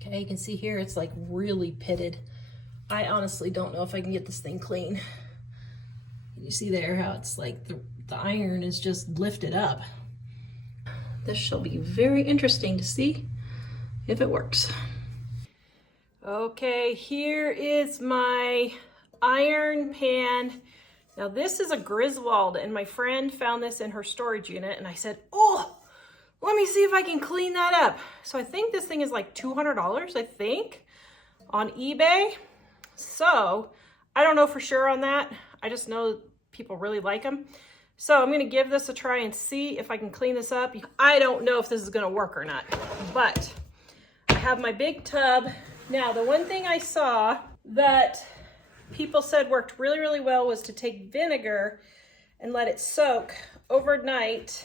Okay, you can see here it's like really pitted. I honestly don't know if I can get this thing clean. You see there how it's like the iron is just lifted up. This shall be very interesting to see if it works. Okay, here is my iron pan. Now this is a Griswold, and my friend found this in her storage unit, and I said, oh, let me see if I can clean that up. So I think this thing is like $200, I think, on eBay. So I don't know for sure on that. I just know people really like them. So I'm gonna give this a try and see if I can clean this up. I don't know if this is gonna work or not, but I have my big tub. Now, the one thing I saw that people said worked really, really well was to take vinegar and let it soak overnight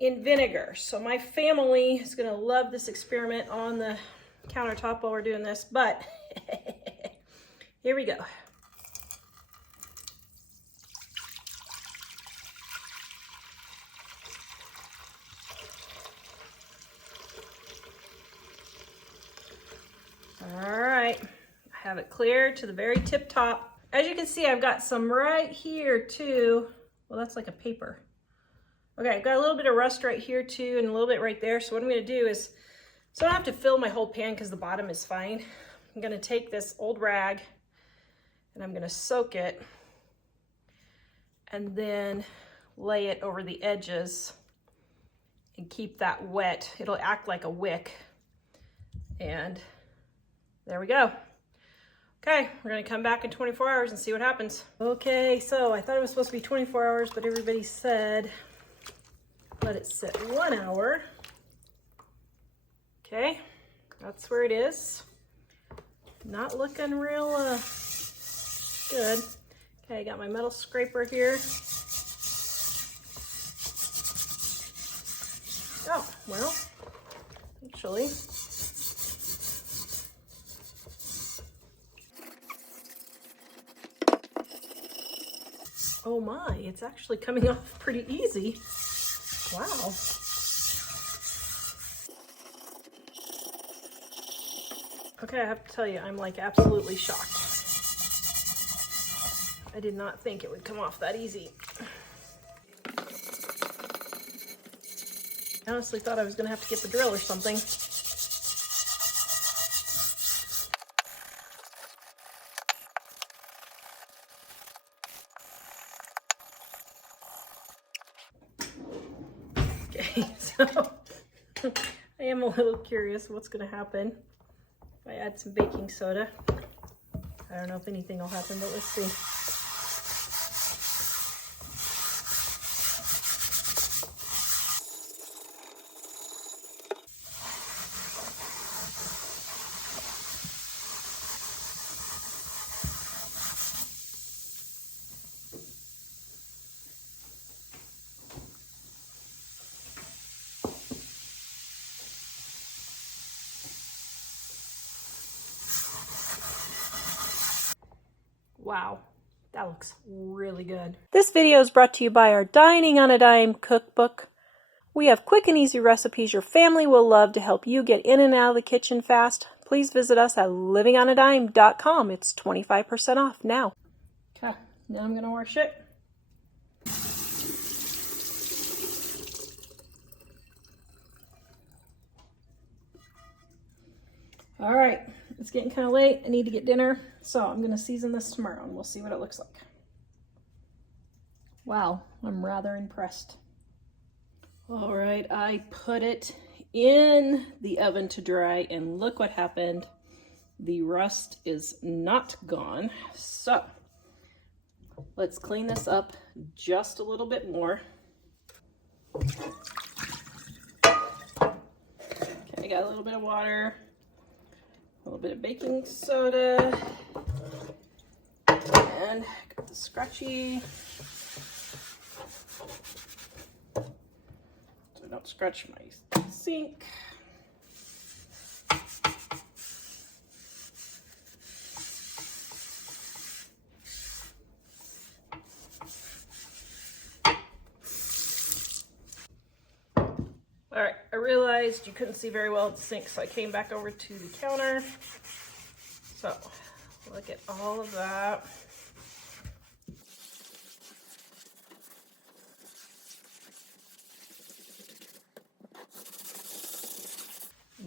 in vinegar. So my family is gonna love this experiment on the countertop while we're doing this, but here we go. All right, I have it clear to the very tip top. As you can see, I've got some right here too. Well, that's like a paper. Okay, I've got a little bit of rust right here too, and a little bit right there. So what I'm gonna do is, so I don't have to fill my whole pan because the bottom is fine. I'm gonna take this old rag and I'm gonna soak it and then lay it over the edges and keep that wet. It'll act like a wick. And there we go. Okay, we're gonna come back in 24 hours and see what happens. Okay, so I thought it was supposed to be 24 hours, but everybody said let it sit 1 hour. Okay, that's where it is. Not looking real good. Okay, I got my metal scraper here. Oh, well, actually, oh my, it's actually coming off pretty easy. Wow. Okay, I have to tell you, I'm like absolutely shocked. I did not think it would come off that easy. I honestly thought I was gonna have to get the drill or something. Okay, so I am a little curious what's gonna happen if I add some baking soda. I don't know if anything will happen, but let's see. Wow, that looks really good. This video is brought to you by our Dining on a Dime cookbook. We have quick and easy recipes your family will love to help you get in and out of the kitchen fast. Please visit us at livingonadime.com. It's 25% off now. Okay, now I'm gonna wash it. All right, it's getting kind of late. I need to get dinner, so I'm gonna season this tomorrow and we'll see what it looks like. Wow, I'm rather impressed. All right, I put it in the oven to dry and look what happened. The rust is not gone. So let's clean this up just a little bit more. Okay, I got a little bit of water. A little bit of baking soda, and got the scratchy, so I don't scratch my sink. All right, I realize realized you couldn't see very well at the sink, so I came back over to the counter. So look at all of that.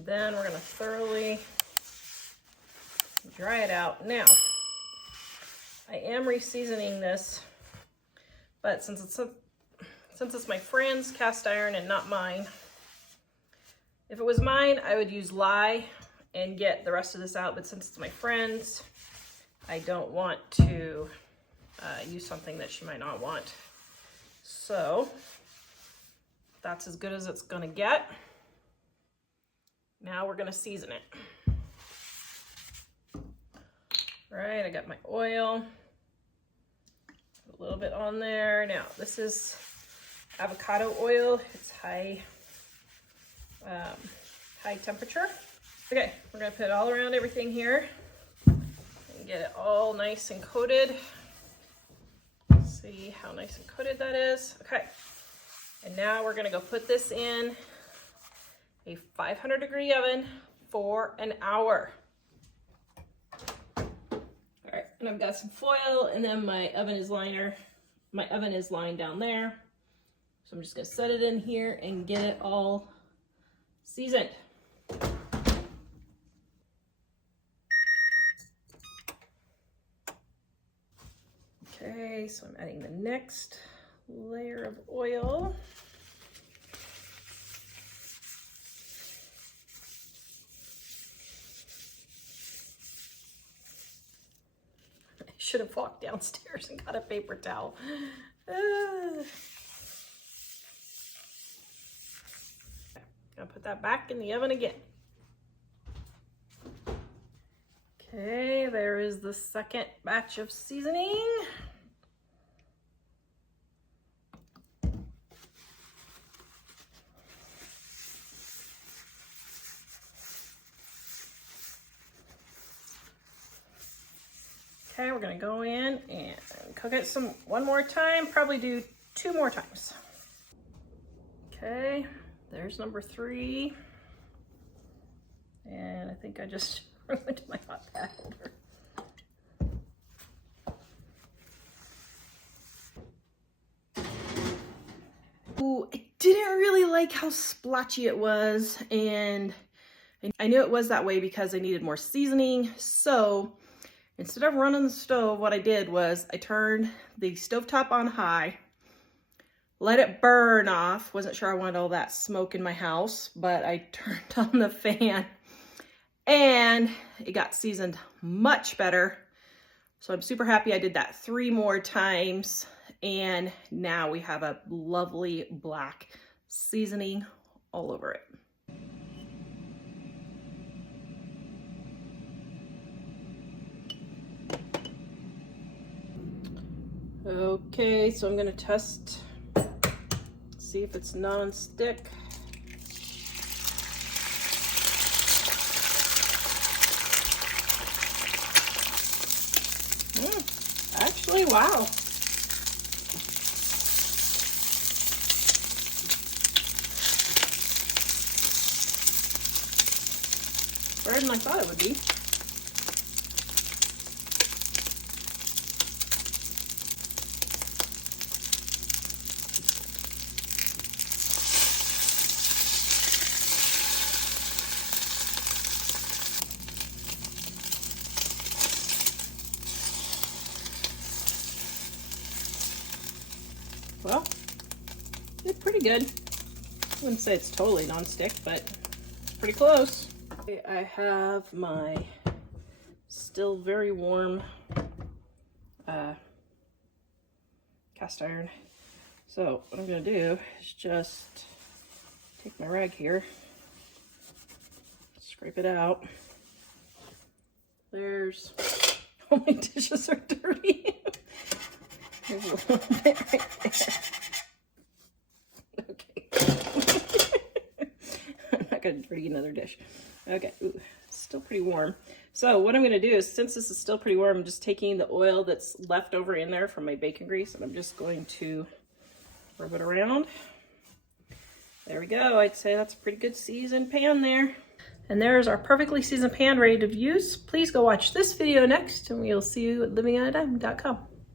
Then we're going to thoroughly dry it out. Now, I am re-seasoning this, but since it's my friend's cast iron and not mine, if it was mine, I would use lye and get the rest of this out, but since it's my friend's, I don't want to use something that she might not want. So that's as good as it's gonna get. Now we're gonna season it. All right, I got my oil, a little bit on there. Now this is avocado oil. It's high temperature. Okay, we're gonna put it all around everything here and get it all nice and coated. See how nice and coated that is. Okay, and now we're gonna go put this in a 500-degree oven for an hour. All right, and I've got some foil, and then my oven is lined down there. So I'm just gonna set it in here and get it all seasoned. Okay, so I'm adding the next layer of oil. I should have walked downstairs and got a paper towel. I'll put that back in the oven again. Okay, there is the second batch of seasoning. Okay, we're gonna go in and cook it one more time, probably do 2 more times. Okay, there's number 3. And I think I just ruined my hot pad holder. Ooh, I didn't really like how splotchy it was, and I knew it was that way because I needed more seasoning. So instead of running the stove, what I did was I turned the stovetop on high, let it burn off. Wasn't sure I wanted all that smoke in my house, but I turned on the fan and it got seasoned much better. So I'm super happy I did that 3 more times. And now we have a lovely black seasoning all over it. Okay, so I'm gonna test, see if it's non-stick. Actually, wow. Better than I thought it would be. Well, it's pretty good. I wouldn't say it's totally non-stick, but it's pretty close. Okay, I have my still very warm cast iron. So what I'm gonna do is just take my rag here, scrape it out. There's, all my dishes are dirty. There's a little bit right there. Okay. I'm not gonna dirty another dish. Okay, ooh, still pretty warm. So what I'm gonna do is, since this is still pretty warm, I'm just taking the oil that's left over in there from my bacon grease, and I'm just going to rub it around. There we go. I'd say that's a pretty good seasoned pan there. And there's our perfectly seasoned pan ready to use. Please go watch this video next, and we'll see you at livingonaDime.com.